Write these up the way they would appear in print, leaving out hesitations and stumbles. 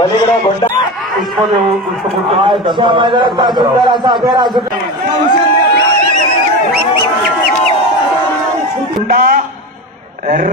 पलीकडे गोंडा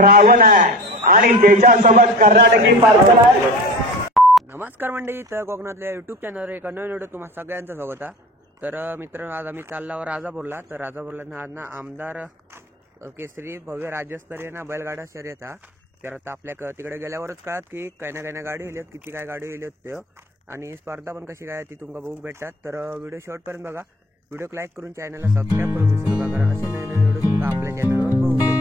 रावण आहे आणि त्याच्यासोबत कर्नाटकी पार्सल आहे. नमस्कार मंडळी, तर कोकणातल्या युट्यूब चॅनलवर एका नवीन व्हिडिओ तुम्हा सगळ्यांचं स्वागत आहे. तर मित्रांनो, आज आम्ही चाललो राजापूरला. तर राजापूरला आज ना आमदार केसरी भव्य राज्यस्तरीय ना बैलगाडा शर्यत आहे. तर आता आपल्या तिकडे गेल्यावरच कळत की काही ना काही ना गाडी येईल, किती काय गाडी येईल ते, आणि स्पर्धा पण कशी काय ती तुमका बघू भेटतात. तर व्हिडिओ शेवटपर्यंत बघा. व्हिडिओ लाईक करून चॅनलला सबस्क्राईब करून विसरू नका, कारण असे नवीन नवीन व्हिडिओ तुमका आपल्या चॅनलवर बघू भेटतात.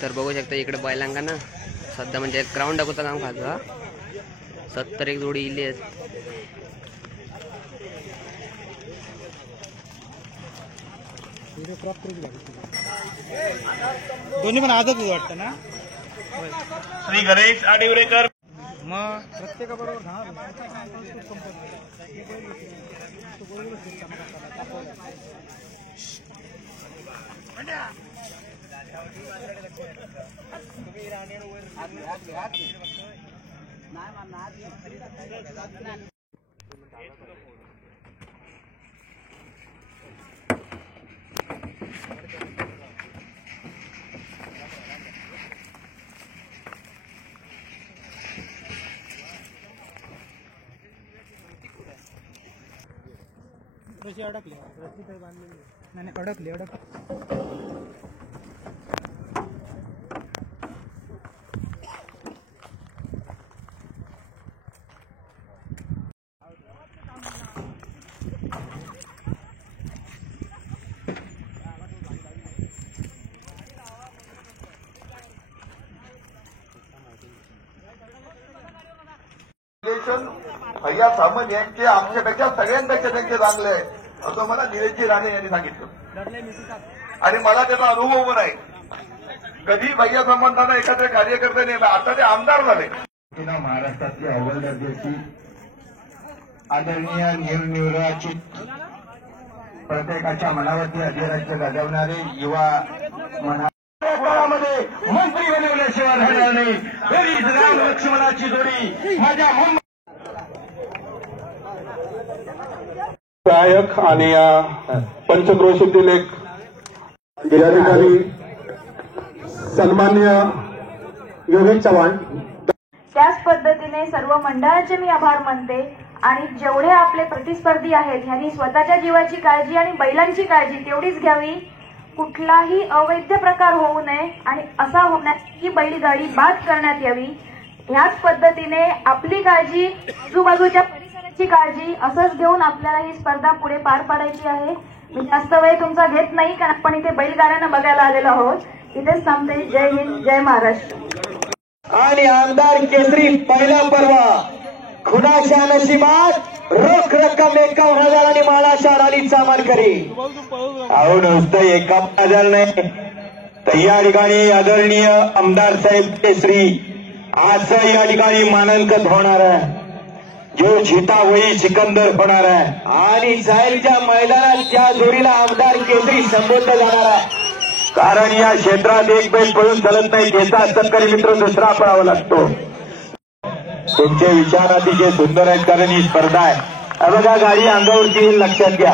तर बघू शकता इकडे बैलांका ना सध्या म्हणजे ग्राउंड दाखवता काम खायचं. 70 एक जोडी इली आहेत. दोन्ही पण आजच वाटतं ना. श्री गणेश आडिवरेकर मग प्रत्येकाबरोबर अडकले नाही अडकले भैया सामंत यांचे आमच्यापेक्षा सगळ्यांपेक्षा त्यांचे चांगले आहे असं मला निलेशजी राणे यांनी सांगितलं. आणि मला त्याचा अनुभव पण आहे. कधी भैया सामंतांना एखाद्या कार्यकर्त्याने आता ते आमदार झाले. महाराष्ट्रातली अव्वल दर्जाची आदरणीय निवडणुकीची प्रत्येकाच्या मनावरती अधिराज्य गाजवणारे युवा काळामध्ये मंत्री बनवल्याशिवाय राहणार नाही. बेरीज राम लक्ष्मणाची जोडी माझ्या गायक आणि पंचक्रोशीतील एक जिल्हाधिकारी सन्मान्य योगेश चव्हाण. त्याच पद्धतीने सर्व मंडळाचे मी आभार मानते. आणि जेवढे आपले प्रतिस्पर्धी आहेत ह्यांनी स्वतःच्या जीवाची काळजी आणि बैलांची काळजी तेवढीच घ्यावी. कुठलाही अवैध प्रकार होऊ नये आणि असा होण्याची बैलगाडी बाद करण्यात यावी. ह्याच पद्धतीने आपली काळजी, आजूबाजूच्या परिसराची काळजी असंच घेऊन आपल्याला ही स्पर्धा पुढे पार पाडायची आहे. मी जास्त वेळ तुमचा घेत नाही, कारण आपण इथे बैलगाड्यांना बघायला आलेलो आहोत. इथेच थांबते. जय हिंद, जय महाराष्ट्र. आणि आमदार केसरी पहिला पर्व खुनाशा नशिबात रोख रक्कम 51,000 आणि मालाशार आणि सामानकरी. अहो नुसतं 51,000 नाही, तर या ठिकाणी आदरणीय आमदार साहेब केसरी असं या ठिकाणी मानांकन होणार आहे. जो जिता वही सिकंदर होणार आहे. आणि जाहीरच्या मैदानात त्या जोडीला आमदार केसरी संबोधलं जाणार आहे. कारण या क्षेत्रात एक बैल पळून चालत नाही, त्याचा तत्कारी मित्र दुसरा पळावा लागतो. तुमचे विचार अतिशय सुंदर आहेत, कारण ही स्पर्धा आहे. बघा, गाडी अंगावरची येईल, लक्षात घ्या.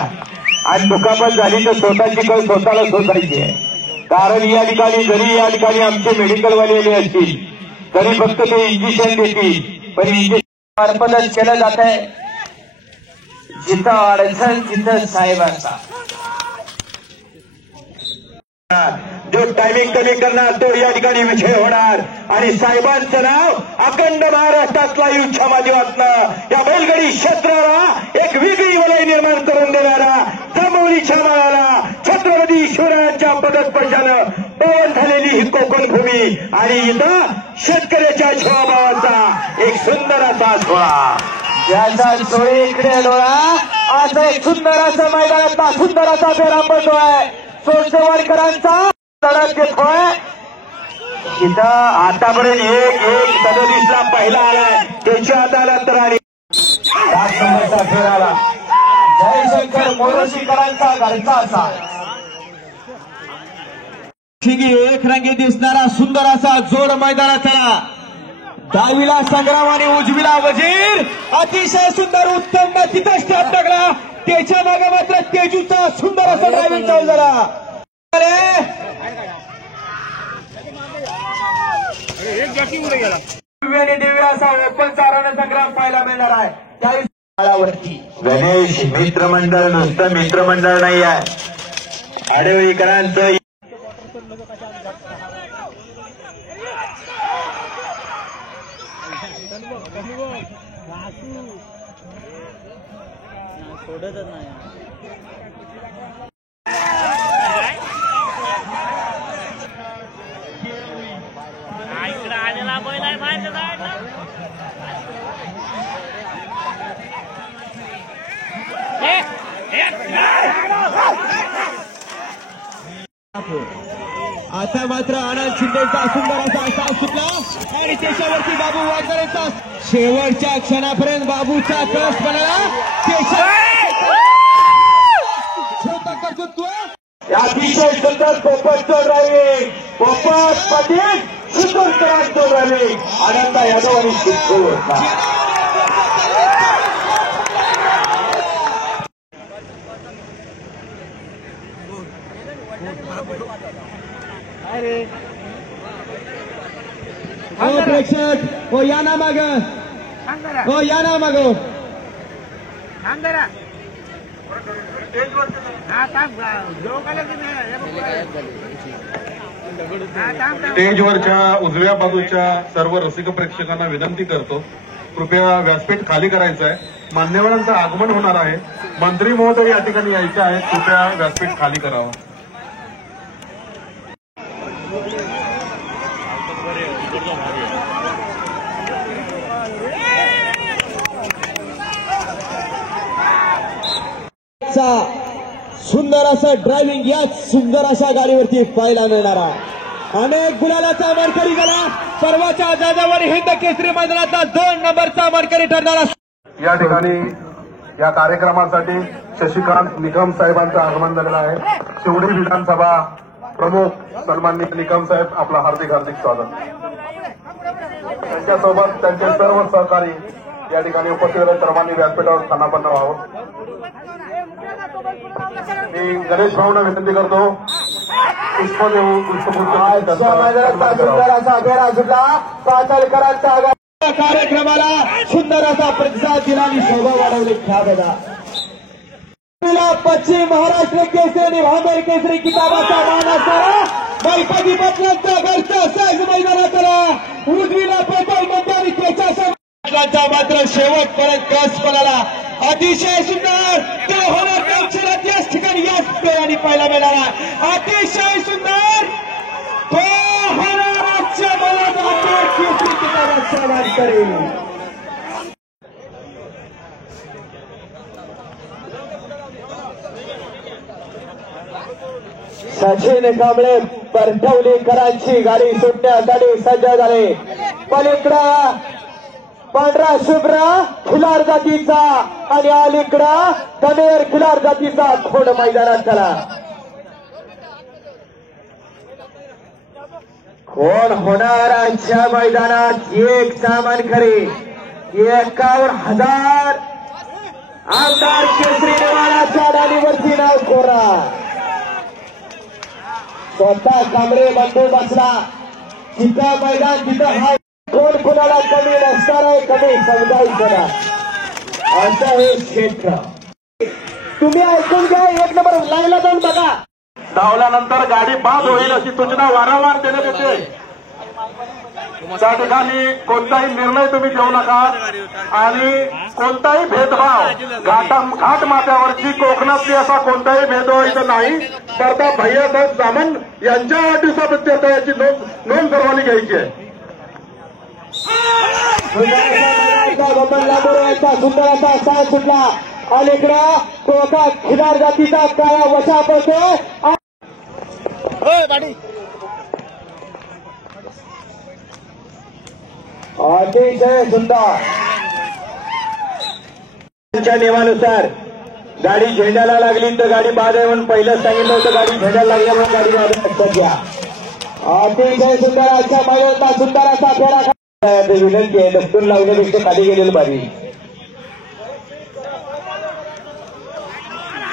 आणि दुखापत झाली तर स्वतःची कळ स्वतःला सोसायची आहे. कारण या ठिकाणी जरी या ठिकाणी आमचे मेडिकलवाले आले असतील तरी फक्त ते इंजेक्शन देतील, पण इंजेक्शन मार्फतच केलं जात आहे. जिथं अडचण तिथं साहेबांचा जो टायमिंग कमी करणार तो या ठिकाणी विजय होणार. आणि साहेबांचं नाव अखंड महाराष्ट्रातला युद्धच्या माध्यमातून या बैलगाडी क्षेत्राला एक वेगळी वलय निर्माण करून देणारा जांभवलीच्या माळाला छत्रपती शिवरायांच्या पदस्पर्शानं पवन झालेली ही कोकण भूमी. आणि इथं शेतकऱ्याच्या जीवाभावाचा एक सुंदर असा सोहळा, ज्याचा डोळे इकडे डोळा, असं एक सुंदर असं मैदानातला सुंदर असा फेरा पडतोय. सोडसेवाडकरांचा लढत घेतोय. इथं आतापर्यंत एक सदोतीसला पहिला आलाय त्याच्या हातानंतर आणि 7 नंबरचा फेर आला जयशंकर मोरशीकरांचा घरचा असा एक रंगी दिसणारा सुंदर असा जोड मैदानाचा डावीला संग्राम आणि उजवीला वजीर अतिशय सुंदर उत्तम तिथं स्टॅप टाकला त्याच्या मागे मात्र तेजूचा सुंदर असा ड्रायव्हिंग चालू झाला आणि दिव्य असा ओपन चाराने संग्राम पाहायला मिळणार आहे त्यावेळी काळावरती गणेश मित्रमंडळ नुसतं मित्रमंडळ नाही आहे आडवळीकरांचं सोडतच नाही इकडे आलेला बैल आहे बाहेरच्या साईडला आता मात्र आनंद शिंदेचा सुंदर असा साथ सुटला आणि त्याच्यावरती बाबू वाघरेचा शेवटच्या क्षणापर्यंत बाबूचा कस बनला कर्तृत्व अतिशय सुंदर पोपटचं ड्रायव्हिंग पोपट पाटील सुंदर ड्रायव्हिंग आनंद यादव आणि सिद्धू हो प्रेक्षक हो या ना माग हो या ना माग स्टेजवरच्या उजव्या बाजूच्या सर्व रसिक प्रेक्षकांना विनंती करतो कृपया व्यासपीठ खाली करायचं आहे मान्यवरांचं आगमन होणार आहे मंत्री महोदय या ठिकाणी यायचे आहेत कृपया व्यासपीठ खाली करावं सुंदर असं ड्रायव्हिंग याच सुंदर अशा गाडीवरती पाहायला मिळणार आहे अनेक गुलालाचा मानकरी गेला सर्वाच्या जाजावर हिंद केसरी मैदानाचा 2 नंबरचा मानकरी ठरणारा या ठिकाणी या कार्यक्रमासाठी शशिकांत निकम साहेबांचं आगमन झालेलं आहे शिवडी विधानसभा प्रमुख सन्माननीय निकम साहेब आपलं हार्दिक हार्दिक स्वागत त्यांच्यासोबत त्यांचे सर्व सहकारी या ठिकाणी उपस्थित आहेत सर्वांनी व्यासपीठावर स्थानापन्न व्हावं मी गणेश भाऊंना विनंती करतो पुष्प देऊ पाचलकरांचा कार्यक्रमाला सुंदर असा प्रतिसाद दिला आणि शोभा वाढवली ख्या बघा पश्चिम महाराष्ट्र केसरी भांबेर केसरी किताबाचा मान असणारा गणपती पाटलांचा घरचा साज मैदानाला उजवीला पेटल मंदिर त्याच्या मात्र शेवट परत कस पडाला अतिशय सुंदर तो होणार अक्षरात याच ठिकाणी याच प्रेमाने पाहायला मिळाला अतिशय सुंदर तो होणार आजच्या मनात केसरी किताबाचा मान करेल सचिन कांबळे परटवलीकरांची गाडी सुटण्यासाठी सज्ज झाले पलीकडा पांढरा शुभ्रा खिलार जातीचा आणि अलीकडा कनेर खिलार जातीचा खोड मैदानात झाला कोण होणार आजच्या मैदानात एक सामान खरे 51,000 आमदार केसरी निवाडाच्या डालीवरती नाव कोरा स्वतः कांबळे बंधू बसला तिथं मैदान तिथं हा कोण कुणाला कमी नसणार आहे कमी समजायचं ना असं हे क्षेत्र तुम्ही ऐकून घ्या 1 नंबर लाईनला जाऊन बघा धावल्यानंतर गाडी बाद होईल अशी सूचना वारंवार देण्यात येते त्या ठिकाणी कोणताही निर्णय तुम्ही घेऊ नका आणि कोणताही भेदभाव घाट माथ्यावरची कोकणातली असा कोणताही भेदभाव इथं नाही स्पर्धा भैयासाहेब सामंत यांच्या वाढदिवसाबद्दल याची नोंद सर्वांनी घ्यायची आहे सुंदर असा साथ सुटला अलीकडा कोका खिलार जातीचा काळा वशा पडतो अतिशय सुंदर. त्यांच्या नियमानुसार गाडी झेंड्याला लागली तर गाडी बाद आहे म्हणून पहिलं सांगितलं होतं. गाडी झेंड्याला लागल्यामुळे गाडी बाद लक्षात घ्या. अतिशय सुंदर अशा मैदानात सुंदर असा फेरा विनंती आहे. दस्तून लावण्यापेक्षा खाली गेलेलं बारी.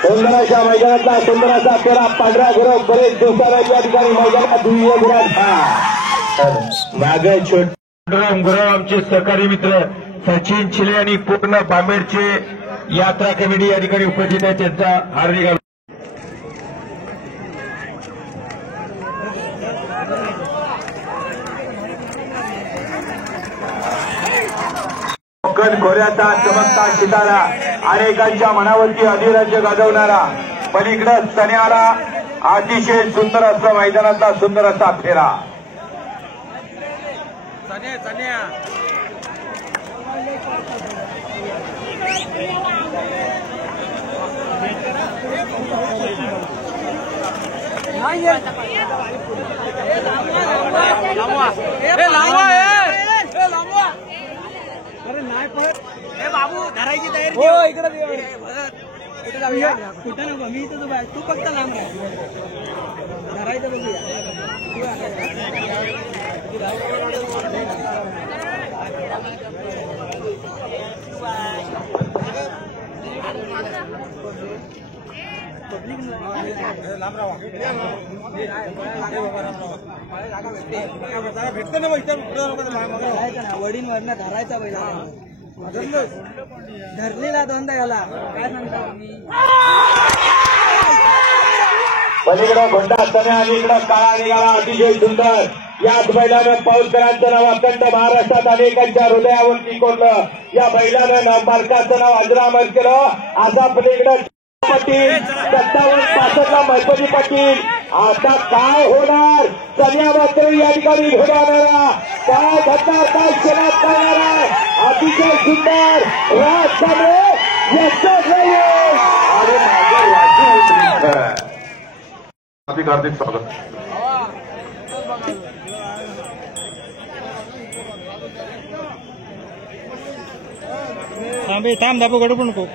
सुंदर अशा मैदानातला सुंदर असा फेरा पांढरा गुरव बरेच दिवसाला या ठिकाणी मैदानात दुय्य गुरात मागे छोट गुरव आमचे सहकारी मित्र सचिन चिले आणि पूर्ण बांबेडचे यात्रा कमिटी या ठिकाणी उपस्थित आहे. त्यांचा हार्दिक कोकण खोऱ्याचा चमकता सितारा अनेकांच्या मनावरती अधिराज्य गाजवणारा पलीकडे सन्याला अतिशय सुंदर असं मैदानाचा सुंदर असा फेरा. बाबू धरायची तयारी हो. इकडे जाऊया. कुठं नको मी इथं उभा आहे. तू फक्त लांब राह. धरायचं बघूया. भेटतं ना वडील वरनं धरायचा पहिला धरलेला दोनदा याला काय सांगता. पलीकडं घोंडा असताना आणि इकडं काळा निघाला अतिशय सुंदर. याच बैलानं पाऊसकरांचं नाव अखंड महाराष्ट्रात अनेकांच्या हृदयावरती कोरलं. या बैलानं मालकाचं नाव अजरामर केलं. असा पलीकडं पाटील 57-65ला महत्वाची पाटील. आता काय होणार. सन्या मात्र या ठिकाणी घोडावणारा काय घडणार काय क्षणात करणारा अतिशय सुंदर राज आणि माझं हार्दिक हार्दिक स्वागत. थांब दाबू गडू नको.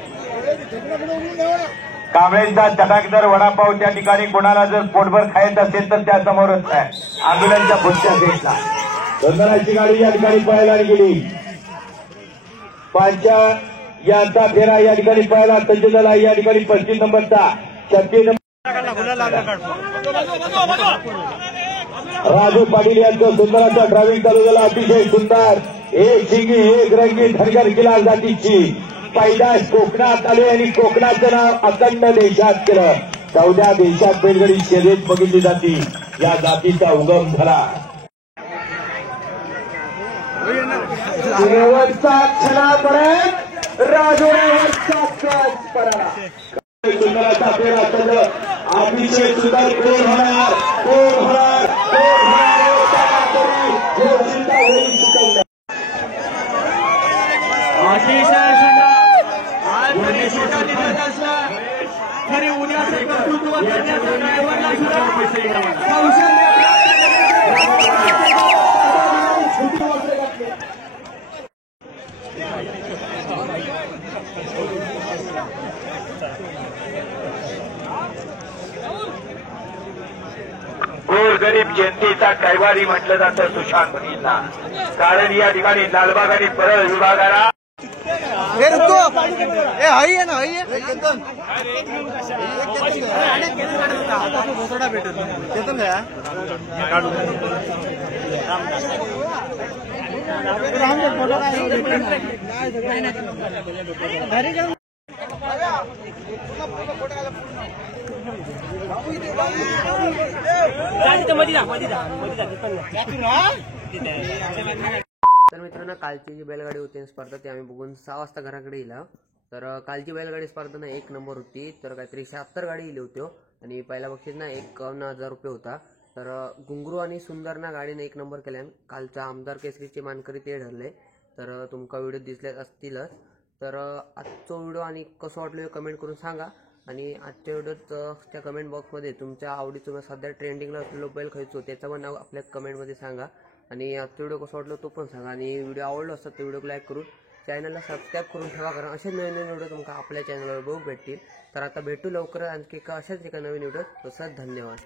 कांबळेंचा चटाकदार वडापाव त्या ठिकाणी कोणाला जर पोटभर खायचं असेल तर त्या समोरच आहे. आंदोलनच्या पुढच्या गेटला धनराची गाडी या ठिकाणी पळायला गेली. पांच्या यांचा फेरा या ठिकाणी पळायला सज्ज झाला. या ठिकाणी 35 नंबरचा 36 राजू पाटील यांचं सुंदराचा ड्रायव्हिंग चालू झाला. अतिशय सुंदर एक शिंगी एक रंगी धनगर किल्ला जातीची पैदाश कोकणात आले आणि कोकणाचं नाव अखंड देशात केलं. 14 देशात बैलगाडी शर्यत बघितली जाते. या जातीचा उगम झाला. क्षणापर्यंत राजोऱ्यावरचा कच पडला. सुंदराचा फेरा सगळं अतिशय सुंदर कोण होणार कोण होणार कोण होणार चिंता होईल शिकवलं. अतिशय सुंदर आज जरी छोटा निघत असला तरी उद्याचे कर्तृत्व करण्याचा ड्रायव्हरला गोरगरीब जनतेचा कैवारी म्हटलं जातं सुशांत पाटीलला. कारण या ठिकाणी लालबाग आणि परळ विभागाला तर मित्रांनो कालची जी बैलगाडी होती स्पर्धा ती आम्ही बघून 6 वाजता घराकडे येईल. तर कालची बैलगाडी स्पर्धा ना 1 नंबर होती. तर काहीतरी 76 गाडी येली होती आणि पहिला बक्षीस ना 51,000 रुपये होता. तर घुंगरू आणि सुंदरना गाडीने 1 नंबर केल्यान कालचा आमदार केसरीचे मानकरी ते ठरले. तर तुमका व्हिडिओ दिसले असतीलच. तर आजचा व्हिडिओ आणि कसं वाटलं कमेंट करून सांगा. आणि आजच्या व्हिडिओत त्या कमेंट बॉक्समध्ये तुमच्या आवडीचं सध्या ट्रेंडिंगला असलेलं बैल खायचो त्याचं पण नाव आपल्या कमेंटमध्ये सांगा. आणि आजचा व्हिडिओ कसा वाटला तो पण सांगा, आणि व्हिडिओ आवडला असतात तर व्हिडिओ लाईक करून चॅनलला सबस्क्राईब करून ठेवा, कारण असे नवीन नवीन व्हिडिओ तुमका आपल्या चॅनलवर बघू भेटतील. तर आता भेटू लवकर आणखी अशाच एका नवीन व्हिडिओ. तसंच धन्यवाद.